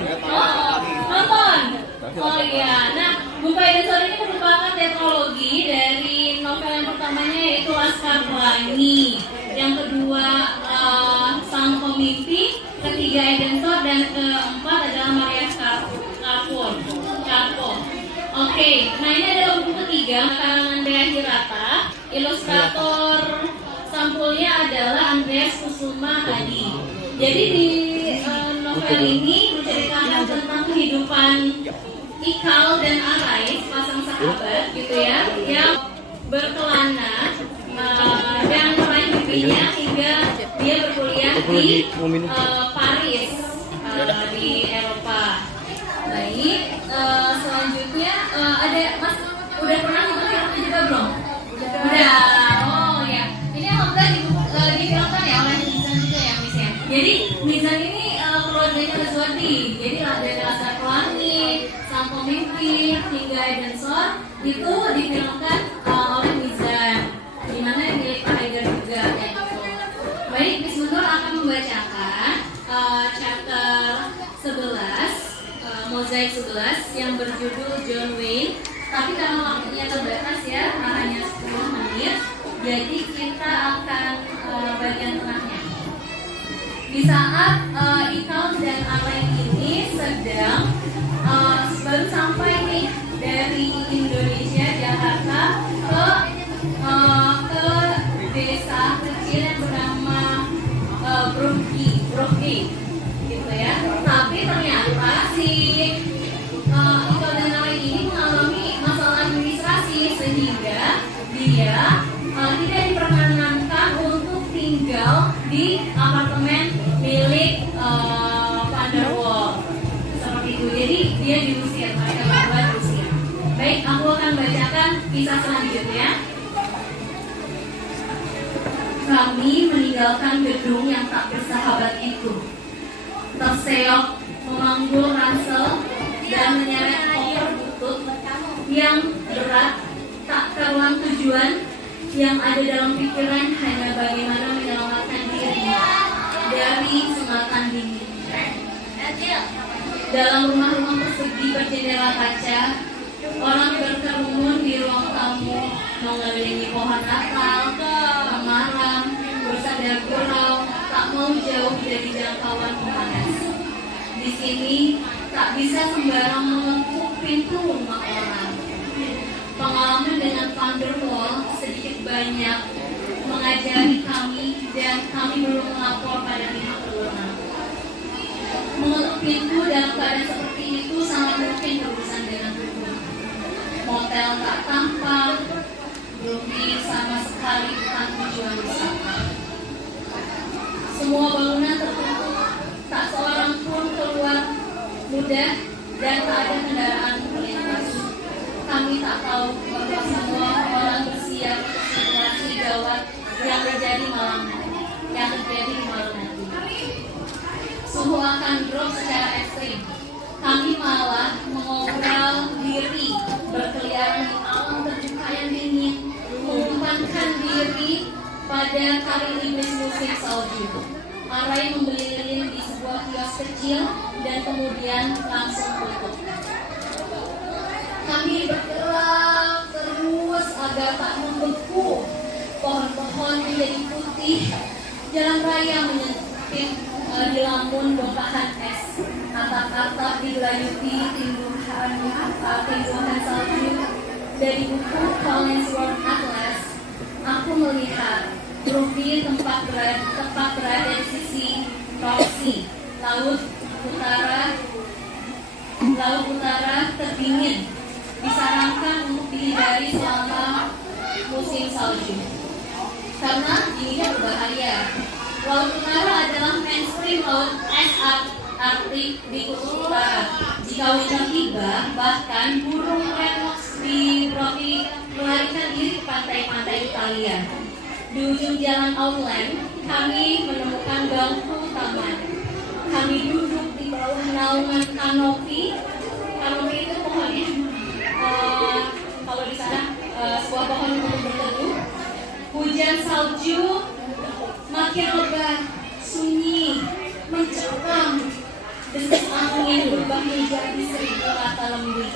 nonton. Nonton. Oh iya. Nah, Buka dan Sore ini merupakan tetralogi dari novel yang pertamanya yaitu Laskar Pelangi. Yang kedua Sang Pemimpi, ketiga Edensor, dan keempat adalah Maria Karpo. Oke, nah ini adalah buku ketiga karangan Andrea Hirata. Ilustrator sampulnya adalah Andreas Kusuma Hadi. Jadi di novel ini menceritakan tentang kehidupan Ikal dan Arai, sepasang sahabat gitu ya, yang berkelana dan meraih mimpinya hingga dia berkuliah di Paris di Eropa. Baik, selanjutnya ada Mas udah pernah nonton filmnya juga belum? Udah. Oh ya, ini alhamdulillah difilmkan ya oleh Mizan juga ya Miss ya. Jadi Mizan ini keluarganya Azwadi. Jadi dari Laskar Pelangi, Sang Pemimpi hingga Edensor itu difilmkan oleh Mizan. Di mana milik Pak Haidar juga ya gitu. Baik, Miss Guntur akan membacakan chapter 11 Mozaik 11 yang berjudul John Wayne. Tapi karena waktunya terbatas ya, hanya 10 menit, jadi kita akan bagian tengahnya. Di saat Ikal dan Alain ini sedang baru sampai nih dari Indonesia, Jakarta ke desa kecil yang bernama Brokgi, gitu ya. Tapi ternyata si Ikal dan Alain ini mengalami masalah administrasi sehingga dia tidak diperkenankan untuk tinggal di apartemen milik Van der Wall seperti itu. Jadi dia diusir, mereka berdua diusir. Baik, aku akan bacakan kisah selanjutnya. Kami meninggalkan gedung yang tak bersahabat itu, terseok memanggul ransel dan menyeret koper butut yang berat, tak karuan tujuan. Yang ada dalam pikiran hanya bagaimana menyelamatkan diri dari sengatan dingin. Dalam rumah-rumah persegi berjendela kaca, orang berkerumun di ruang tamu mengelilingi pohon Natal, kemarang, bersandar gurau, tak mau jauh dari jangkauan pemanas. Di sini tak bisa sembarang mengetuk pintu rumah orang. Pengalaman dengan Van der Wall sedikit banyak mengajari kami dan kami belum melapor pada pihak berwenang. Mengetuk pintu dalam keadaan seperti itu sangat mungkin berurusan dengan hukum. Motel tak tampak, Brokgi sama sekali bukan tujuan wisata. Semua bangunan tertutup, tak seorang pun keluar mudah dan tak ada kendaraan melintas. Kami tak tahu bahwa semua orang bersiap situasi gawat yang terjadi di malam nanti. Suhu akan drop secara ekstrim. Kami malah mengobrol diri, berkeliaran di alam terbuka yang dingin, mengumpankan diri pada kali iblis musim salju. Arai membeli lilin di sebuah kios kecil dan kemudian langsung tutup. Kami bergerak terus agar tak membeku. Pohon-pohon menjadi putih, jalan raya menyempit di lamun bongkahan es. Atap-atap digelayuti timbuhan salju. Dari buku Collinsworth Atlas, aku melihat Brokgi tepat berada di sisi Roxy, laut utara terdingin, disarankan untuk dihindari selama musim salju karena dinginnya berbahaya. Laut utara adalah mainstream laut es Arktik di kutub utara. Jika hujan tiba, bahkan burung Remox di Brokgi melarikan diri ke pantai-pantai Italia. Di ujung jalan Outland, kami menemukan bangku taman. Kami duduk di bawah naungan kanopi. Kanopi itu pohon ya. Kalau di sana sebuah pohon untuk berteduh. Hujan salju makin lebat, sunyi, mencekam. Desas angin berubah menjadi 1000 rata lembing,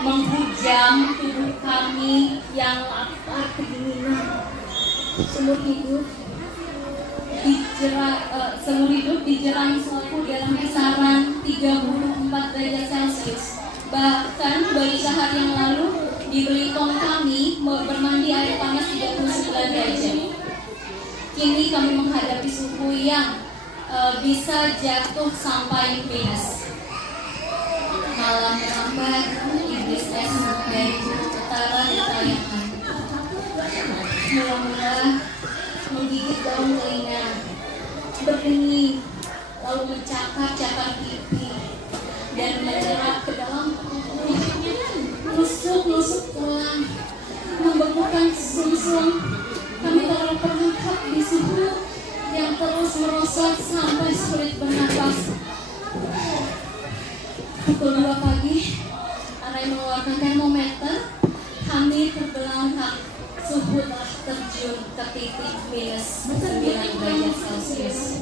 menghujam tubuh kami yang lapar kedinginan. Seumur hidup dijerang suhu dalam kisaran 34 derajat Celcius. Bahkan baru sehari yang lalu di Belitung kami bermandi air panas 39 derajat. Kini kami menghadapi suhu yang bisa jatuh sampai minus. Malam merambat, iblis es dari utara ditayangan. Mula-mula menggigit daun telinga, berdenging, lalu mencakar-cakar pipi dan menyerap ke dalam tubuh, nusuk-nusuk tulang, membekukan sumsum. Kami terperangkap di suhu yang terus merosot sampai sulit bernapas. Pukul 2 pagi, Arai mengeluarkan termometer. Kami terbelangkap. Suhu telah terjun ke titik minus 9 derajat Celcius.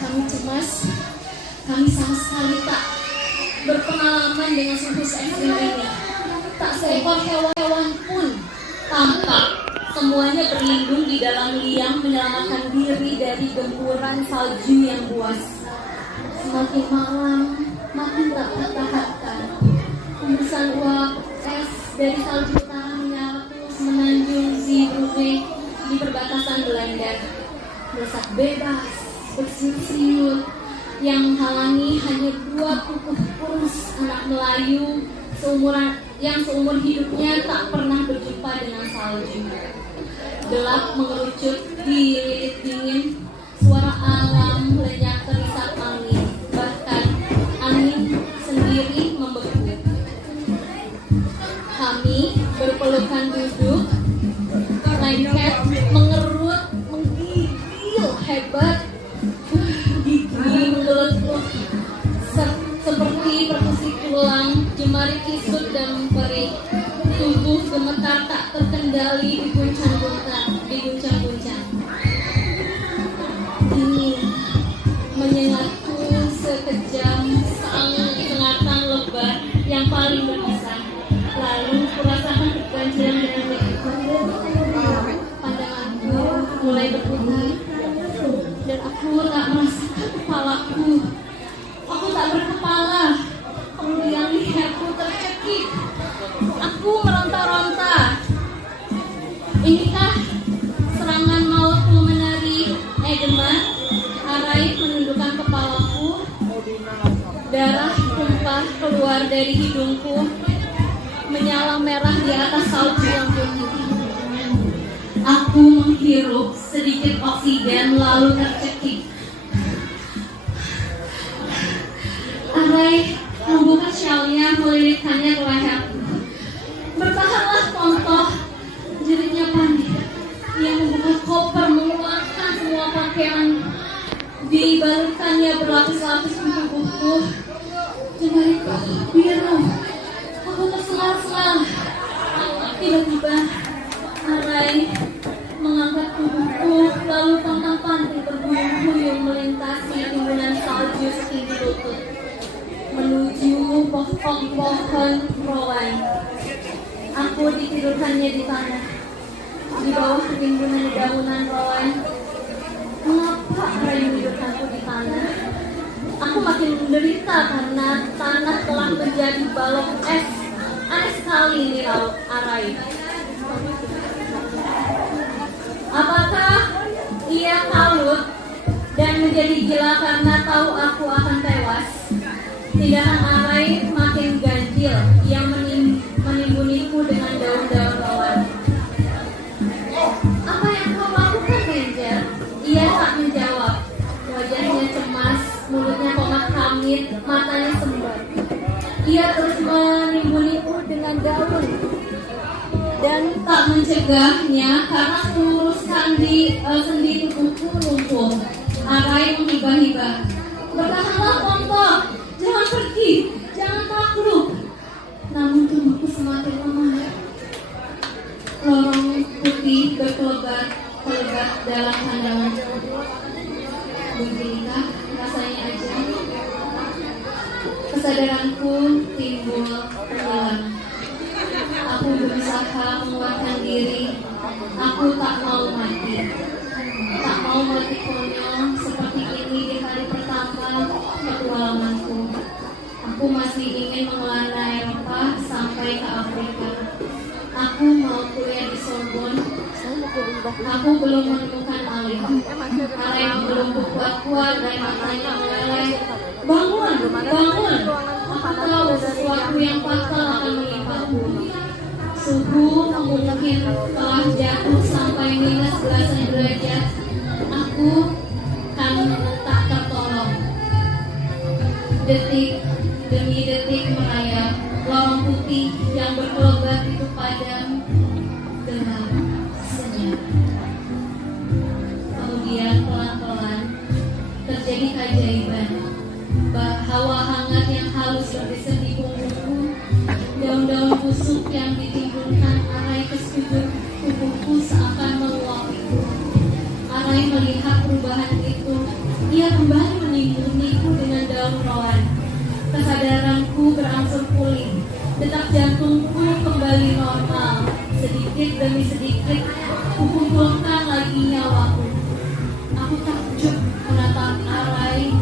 Kami cemas. Kami sama sekali tak berpengalaman dengan suhu ekstrim ini. Tak seekor hewan pun tampak. Semuanya berlindung di dalam liang menyelamatkan diri dari gempuran salju yang buas. Semakin malam, makin tak tertahankan. Hembusan uap es dari salju utara menyatu menanjung Zeebrugge di perbatasan Belanda. Melesat bebas, bersiut-siut, yang menghalangi hanya 2 kukuh kurus anak Melayu yang seumur hidupnya tak pernah berjumpa dengan salju. Gelap mengerucut di lilit dingin, suara alam lenyap terisak angin, bahkan angin sendiri membeku. Kami berpelukan duduk, lengket, mengerut, menggigil hebat, gigi menggelet-gelet seperti perkusi tulang, jemari kisut dan perih. Tubuh gemetar tak terkendali diguncang-guncang. Dingin menyengatku sekejam, sengatan lebat yang paling berkesan. Lalu kurasakan keganjilan dengan pandanganku mulai berputar dan aku tak merasakan kepalaku. Aku tak berkepala. Kemudian leherku tercekik. Aku meronta-ronta. Inikah serangan maut pulmonari edema? Arai menundukkan kepalaku. Darah tumpah keluar dari hidungku, menyala merah di atas salju yang putih. Aku menghirup sedikit oksigen lalu tercekik. Arai membuka syalnya, melilitkannya ke leherku. Bertahanlah, Tontoh, jeritnya panik. Ia membuka koper, mengeluarkan semua pakaian, dibalurkannya berlapis-lapis di tubuhku. Jemariku biru. Aku tersengal-sengal. Tiba-tiba Arai mengangkat tubuhku, lalu pontang-panting berbuyung-buyung melintasi timbunan salju setinggi lutut menuju pohon rowan. Aku ditidurkannya di tanah, di bawah timbunan dedaunan rowan. Mengapa Arai menidurkanku di tanah? Aku makin menderita karena tanah telah menjadi balok es. Aneh sekali ini Arai. Apakah ia kalut dan menjadi gila karena tahu aku akan tewas? Tindakan Arai makin ganjil. Ia menimbuniku dengan daun-daun rowan. Apa yang kau lakukan, Ranger? Ia tak menjawab. Wajahnya cemas, mulutnya komat kamit, matanya sembar. Ia terus menimbuniku dengan daun dan tak mencegahnya karena seluruh sendi tubuhku lumpuh. Arai menghibah-hibah. Bertahanlah, Tontoh. Jangan pergi, jangan takluk. Namun tubuhku semakin lemah. Lorong putih berkelebat dalam pandanganku. Beginilah rasanya Kesadaranku timbul tenggelam. Aku berusaha menguatkan diri. Aku tak mau mati. Tak mau mati konyol seperti ini di hari pertama petualanganku. Aku masih ingin mengelana Eropa sampai ke Afrika. Aku mau kuliah di Sorbonne. Aku belum menemukan Alim. Alim belum kuat-kuat dan matanya meleleh. Bangun, bangun. Aku tahu sesuatu yang fatal akan menimpaku. Suhu mungkin telah jatuh sampai minus belasan derajat. Aku kan tak tertolong. Detik demi detik merayap. Lawang putih yang berkelebat itu padam, gelap, senyap. Kemudian pelan-pelan terjadi keajaiban. Hawa hangat yang halus bergeser di punggungku. Daun-daun busuk yang ditimbulkan Arai ke sekujur tubuhku seakan meluapiku. Arai melihat perubahan itu. Ia kembali menimbuniku dengan daun rowan. Kesadaranku berangsur pulih. Detak jantungku kembali normal. Sedikit demi sedikit kukumpulkan lagi nyawaku. Aku takjub menatap Arai.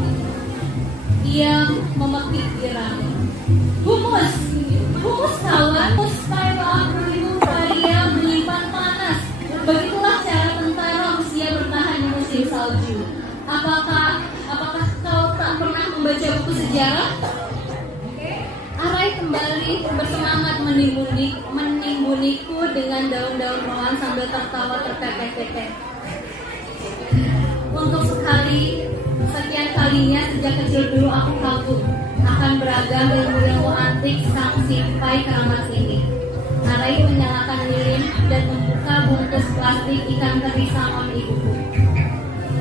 Ia memetik tirai. Humus, humus kawan, humus Taiwan beribu pria menyimpan panas. Begitulah cara tentara Rusia bertahan di musim salju. Apakah kau tak pernah membaca buku sejarah? Arai kembali bersemangat menimbuniku dengan daun-daun rowan sambil tertawa terteteh-teteh. Untuk sekian kalinya sejak kecil dulu aku kagum akan beragam ilmu-ilmu antik sang simpai keramat ini. Arai menyalakan lilin dan membuka bungkus plastik ikan teri salmon ibuku.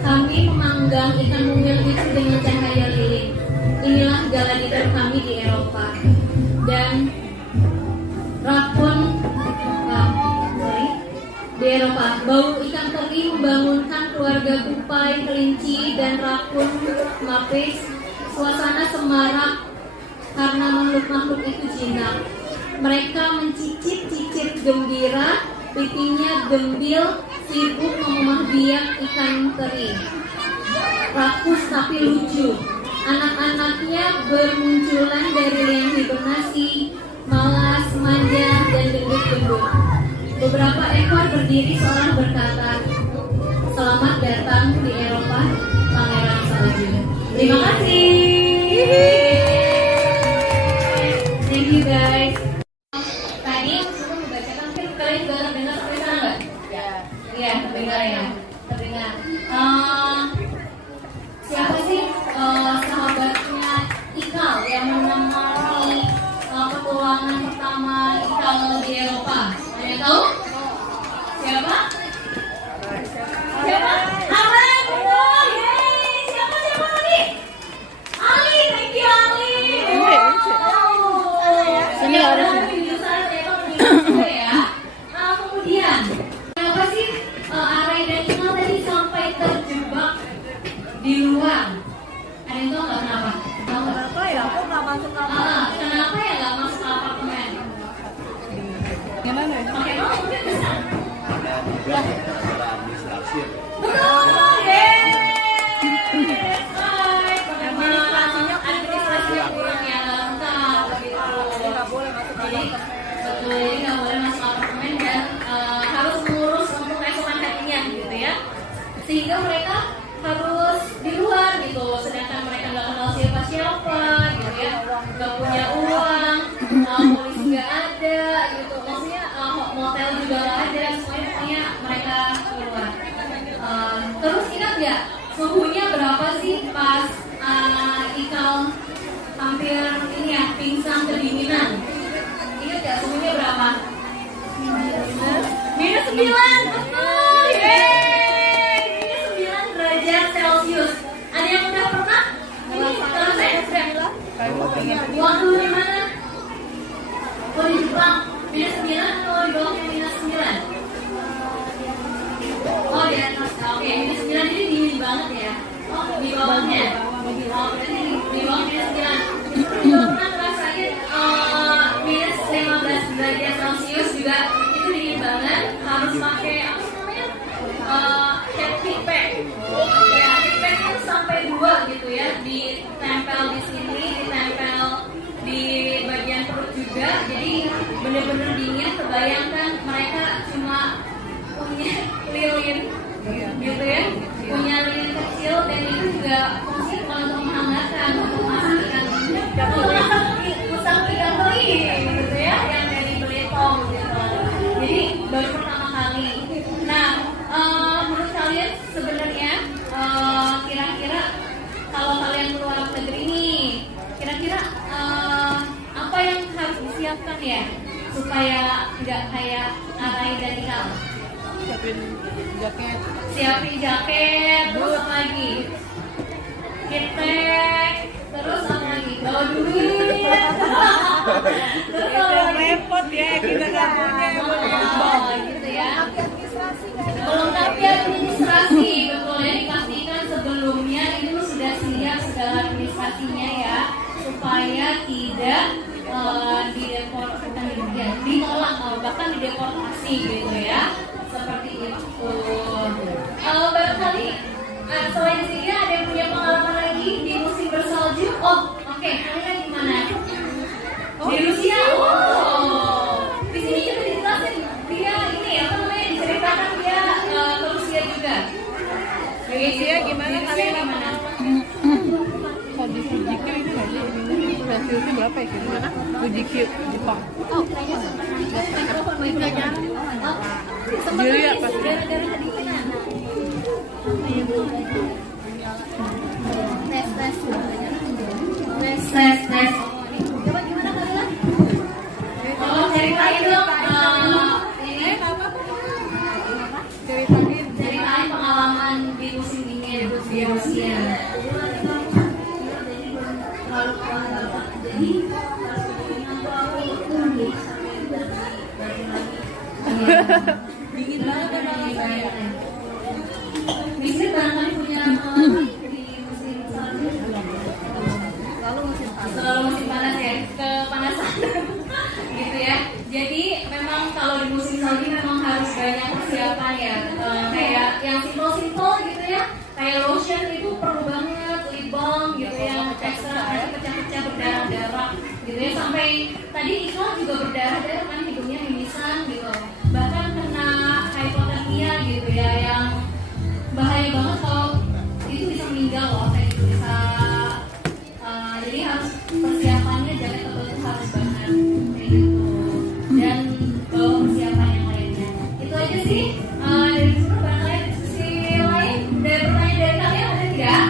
Kami memanggang ikan mungil itu dengan cahaya lilin. Inilah jalan hidup kami di Eropa. Dan rakun di Eropa, bau ikan teri membangunkan keluarga tupai, kelinci, dan rakun mapes. Suasana semarak karena makhluk-makhluk itu jinak. Mereka mencicit-cicit gembira, pipinya gembil, sibuk memomah biak ikan teri. Rakus tapi lucu. Anak-anaknya bermunculan dari liang hibernasi, malas, manja, dan gendut-gendut. Beberapa ekor berdiri seolah berkata, "Selamat datang di Eropa, Pangeran Salju." Terima kasih. Thank you guys. Tadi aku membacakan film, kalian juga terdengar sampai sana nggak? Iya, terdengar ya. Terdengar. Siapa sih sahabatnya Ikal yang menemani petualangan pertama Ikal di Eropa? Ada yang tahu? Siapa? Siapa? Ali, betul. Yeay. Siapa tadi? Ali, thank you Ali. Sini harus. Ya. Kemudian, kenapa sih Arai dan Ikal tadi sampai terjebak di luar? Ada yang tahu nggak kenapa? Kenapa ya? Aku nggak masuk kamar. Kenapa ya nggak masuk ke apartemen? Gimana? Oke, mungkin bisa. Ada secara administrasi. Betul, baik. Administrasinya kurang ya, lengkap gitu. Nggak boleh masuk Jadi, kamar. betul, jadi nggak boleh masuk apartemen dan harus mengurus untuk keesokan harinya gitu ya. Sehingga mereka harus di luar gitu, sedangkan mereka nggak kenal siapa-siapa gitu ya, nggak punya uang, polisi nggak ada gitu, maksudnya motel juga nggak ada, semuanya mereka keluar. Terus ingat nggak suhunya berapa sih pas Ikal hampir ini ya pingsan kedinginan? Ingat nggak suhunya berapa? Minus 9, betul, yeay, minus 9 derajat Celcius. Ada yang udah pernah? Ini kalau saya sudah. Waktu di mana? Oh di Jepang, minus 9 atau di bawahnya minus 9? Oh di atas, oke, minus 9 jadi dingin banget ya. Oh di bawahnya. Jadi bener-bener dingin. Kebayangkan mereka cuma punya lilin gitu ya, punya lilin kecil, dan itu juga fungsinya bukan untuk menghangatkan, untuk masak ikan teri gitu ya, yang dari beletong gitu. Jadi baru pertama kali. Nah, menurut kalian sebenarnya kira-kira kalau kalian keluar negeri nih, kira-kira apa yang harus disiapkan ya supaya nggak kayak Arai dan Ikal? Siapin jaket, terus apa lagi? Ketek, terus apa lagi? Bawa duit. Terus apa lagi? Repot ya, kita nggak punya. Gitu ya. Melengkapi administrasi, betul ya, dipastikan sebelumnya itu sudah siap segala administrasinya ya, supaya tidak ditolak, bahkan dideportasi gitu ya, seperti itu. Barangkali selain Zia ada yang punya pengalaman lagi di musim bersalju? Oh, oke, kalian gimana? Di Rusia? Oh, di sini juga dijelasin dia ini ya, apa namanya, diceritakan dia ke Rusia juga. Di Rusia gimana Di Rusia kalian? gimana? Kalau di Fujikyu ini nggak sih? Ini hasilnya berapa ya? Gimana? Fujikyu Jepang. Oh, kayaknya Jadi apa? gara-gara kedinginan. Tes. Coba gimana kalian? Oh, ceritain dong. Ini ceritain pengalaman di musim dingin di Rusia. Dingin banget kan Bisa barangkali punya di musim salju. Selalu musim panas ya, kepanasan gitu ya. Jadi memang kalau di musim salju memang harus banyak persiapan ya, kayak yang simpel gitu ya, kayak lotion itu perlu banget, lip balm gitu ya, pecah-pecah berdarah-darah gitu ya, sampai tadi Iqbal juga berdarah-darah kan, hidungnya mimisan gitu, bahkan kena hipotermia gitu ya, yang bahaya banget kalau itu bisa meninggal loh, kayak gitu bisa. Jadi harus persiapannya, jaket tebal itu harus banget kayak gitu, dan bawa persiapan yang lainnya. Itu aja sih dari dulu. Barangkali ada diskusi lain, ada pertanyaan dari kalian, ada tidak?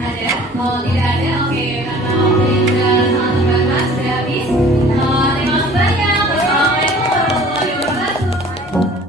Ada? Oh tidak ada, oke, karena waktunya sudah sangat terbatas, sudah habis. Terima kasih banyak. Wassalamualaikum warahmatullahi wabarakatuh.